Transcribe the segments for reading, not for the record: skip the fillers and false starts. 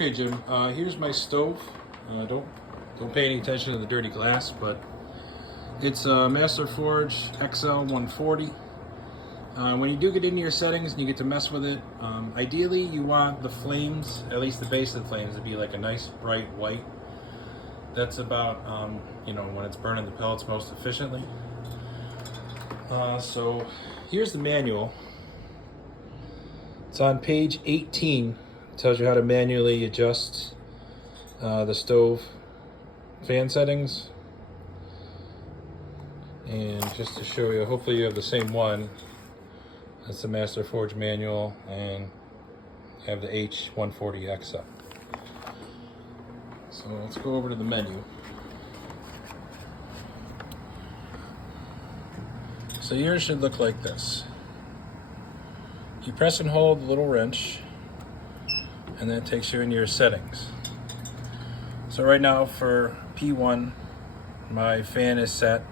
Okay, Jim. Here's my stove. Don't pay any attention to the dirty glass, but it's a Master Forge XL 140. When you do get into your settings and you get to mess with it, ideally you want the flames, at least the base of the flames, to be like a nice bright white. That's about when it's burning the pellets most efficiently. So here's the manual. It's on page 18. It tells you how to manually adjust the stove fan settings. And just to show you, hopefully you have the same one. That's the Master Forge manual, and you have the H140XL. So let's go over to the menu. So yours should look like this. You press and hold the little wrench, and that takes you into your settings. So right now for P1, my fan is set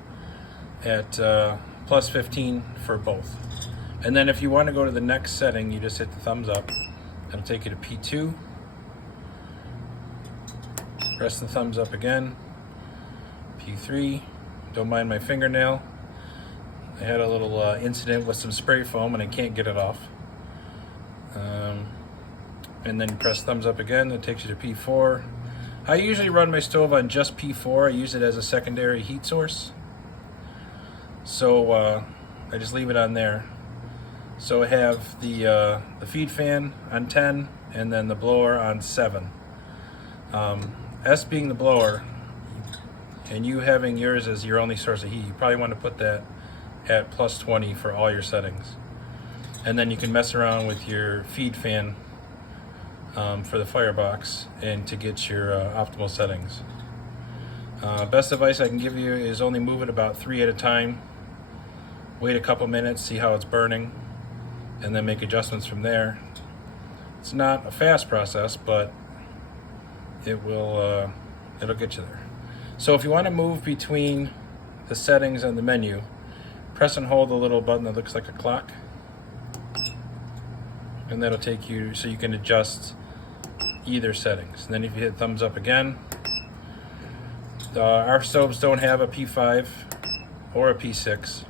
at plus 15 for both. And then if you want to go to the next setting, you just hit the thumbs up. That'll take you to P2. Press the thumbs up again. P3. Don't mind my fingernail. I had a little incident with some spray foam and I can't get it off. And then you press thumbs up again. That takes you to P4. I usually run my stove on just P4. I use it as a secondary heat source. So I just leave it on there. So I have the feed fan on 10 and then the blower on 7. S being the blower, and you having yours as your only source of heat, you probably want to put that at plus 20 for all your settings. And then you can mess around with your feed fan for the firebox and to get your optimal settings. Best advice I can give you is only move it about 3 at a time. Wait a couple minutes, see how it's burning, and then make adjustments from there. It's not a fast process, but it'll get you there. So if you want to move between the settings and the menu, press and hold the little button that looks like a clock, and that'll take you so you can adjust either settings. And then if you hit thumbs up again, our stoves don't have a P5 or a P6.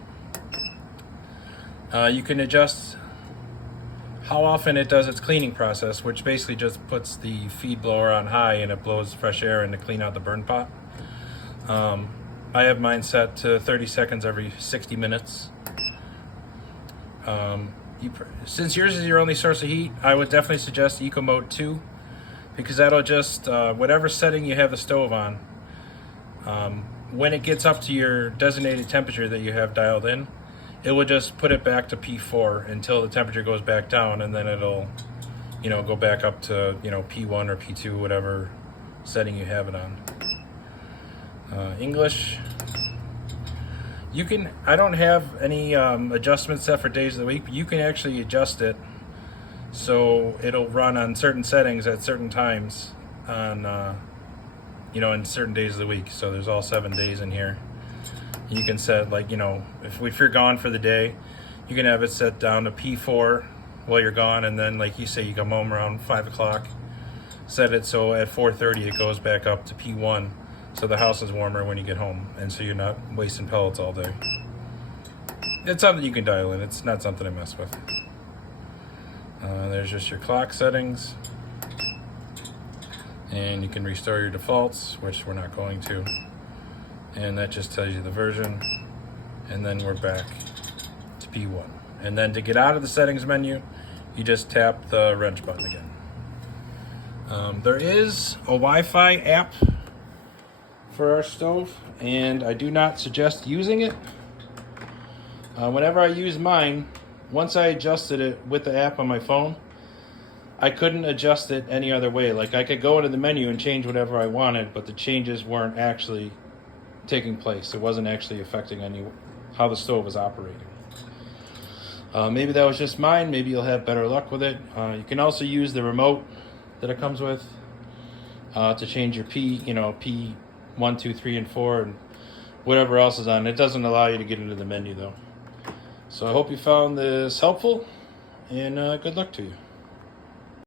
You can adjust how often it does its cleaning process, which basically just puts the feed blower on high and it blows fresh air in to clean out the burn pot. I have mine set to 30 seconds every 60 minutes. Since yours is your only source of heat, I would definitely suggest Eco Mode 2, because that'll just, whatever setting you have the stove on, when it gets up to your designated temperature that you have dialed in, it will just put it back to P4 until the temperature goes back down, and then it'll, go back up to, P1 or P2, whatever setting you have it on. English. I don't have any adjustments set for days of the week, but you can actually adjust it so it'll run on certain settings at certain times on, in certain days of the week. So there's all 7 days in here. You can set, if you're gone for the day, you can have it set down to P4 while you're gone, and then, like you say, you come home around 5 o'clock, set it so at 4:30 it goes back up to P1, so the house is warmer when you get home, and so you're not wasting pellets all day. It's something you can dial in. It's not something I mess with. There's just your clock settings, and you can restore your defaults, which we're not going to. And that just tells you the version, and then we're back to P1. And then to get out of the settings menu, you just tap the wrench button again. There is a Wi-Fi app for our stove, and I do not suggest using it. Whenever I use mine, once I adjusted it with the app on my phone, I couldn't adjust it any other way. Like, I could go into the menu and change whatever I wanted, but the changes weren't actually taking place. It wasn't actually affecting how the stove was operating. Maybe that was just mine. Maybe you'll have better luck with it. You can also use the remote that it comes with to change your P1, 2, 3, and 4, and whatever else is on. It doesn't allow you to get into the menu though. So I hope you found this helpful, and good luck to you.